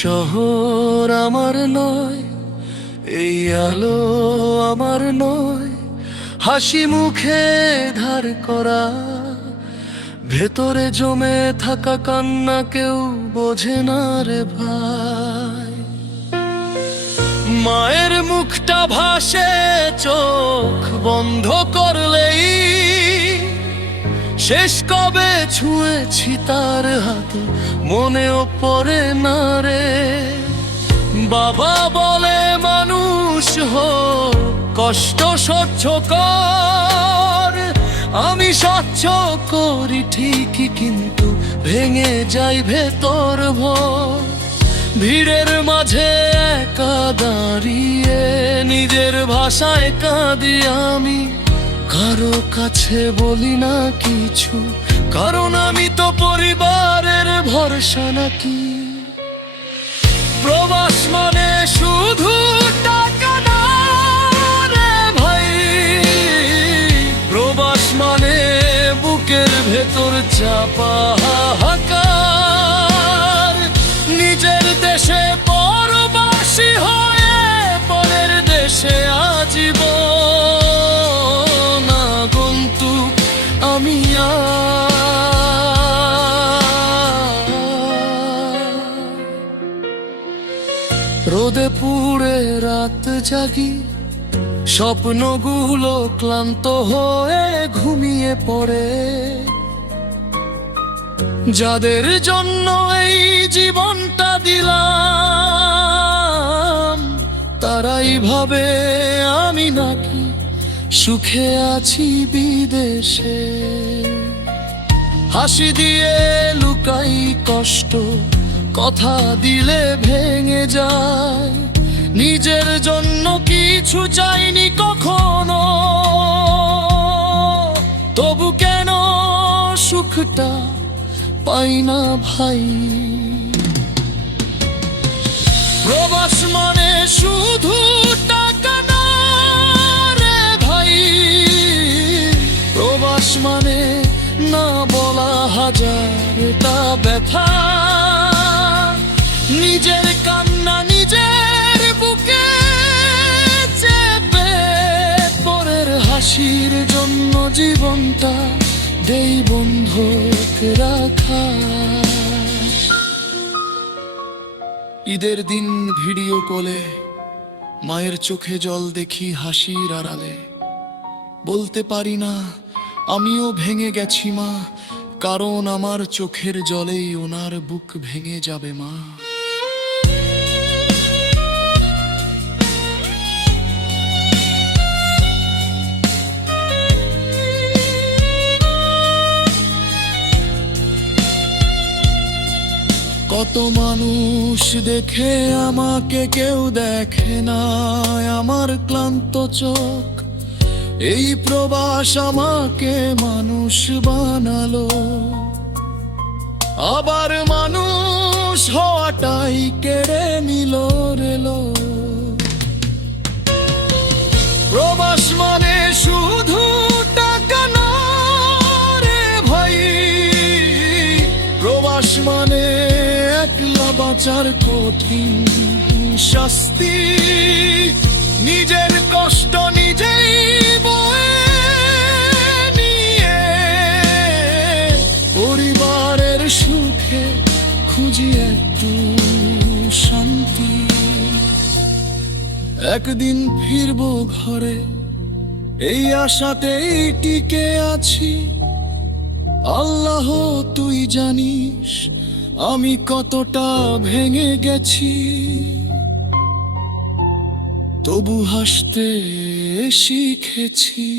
শহর আমার নয়, এই আলো আমার নয়, হাসি মুখে ধার করা, ভেতরে জমে থাকা কান্না কেউ বোঝে না রে ভাই। মায়ের মুখটা ভাসে চোখ বন্ধ করলেই, শেষ কবে ছুঁয়েছি তার হাত মনেও পড়ে না রে। বাবা বলে মানুষ হো, কষ্ট সহ্য কর, আমি সহ্য করি ঠিকই কিন্তু ভেঙে যাই ভেতর ভর। ভিড়ের মাঝে একা দাঁড়িয়ে নিজের ভাষায় কাঁদি আমি, কারো কাছে বলি না কিছু, কারণ আমি তো পরিবারের ভরসা নাকি। প্রবাস মানে শুধু টাকা না রে ভাই, প্রবাস মানে বুকের ভেতর চাপা হাহাকার, নিজের দেশে পরবাসী হয়ে পরের দেশে আজীবন আগন্তুক আমি রোদে পুড়ে রাত জাগি, স্বপ্নগুলো ক্লান্ত হয়ে ঘুমিয়ে পড়ে। যাদের জন্য এই জীবনটা দিলাম, তারাই ভাবে আমি নাকি সুখে আছি বিদেশে। হাসি দিয়ে লুকাই কষ্ট, কথা দিলে ভেঙে যায়, নিজের জন্য কিছু চাইনি কখনো, তবু কেন সুখটা পাই না ভাই। প্রবাস মানে শুধু টাকা না রে ভাই, প্রবাস মানে না বলা হাজারটা ব্যথা, নিজের কান্না নিজের বুকে চেপে পরের হাসির জন্য জীবনটা দেই বন্ধক রাখা। ঈদের দিন ভিডিও কলে মায়ের চোখে জল দেখি হাসির আড়ালে, বলতে পারি না আমিও ভেঙে গেছি মা, কারণ আমার চোখের জলেই ওনার বুক ভেঙে যাবে মা। কত মানুষ দেখে আমাকে, কেউ দেখে না আমার ক্লান্ত চোখ। এই প্রবাস আমাকে মানুষ বানালো, আবার মানুষ হওয়াটাই কেড়ে নিল রেলো। প্রবাস মানে শুধু টাকা না রে ভাই, প্রবাস মানে একলা বাঁচার কঠিন শাস্তি, নিজের কষ্ট নিজেই বয়ে নিয়ে পরিবারের সুখে খুঁজি একটু শান্তি। একদিন ফিরবো ঘরে এই আশাতেই টিকে আছি, আল্লাহ তুই জানিস আমি কতটা ভেঙে গেছি, তবু হাসতে শিখেছি।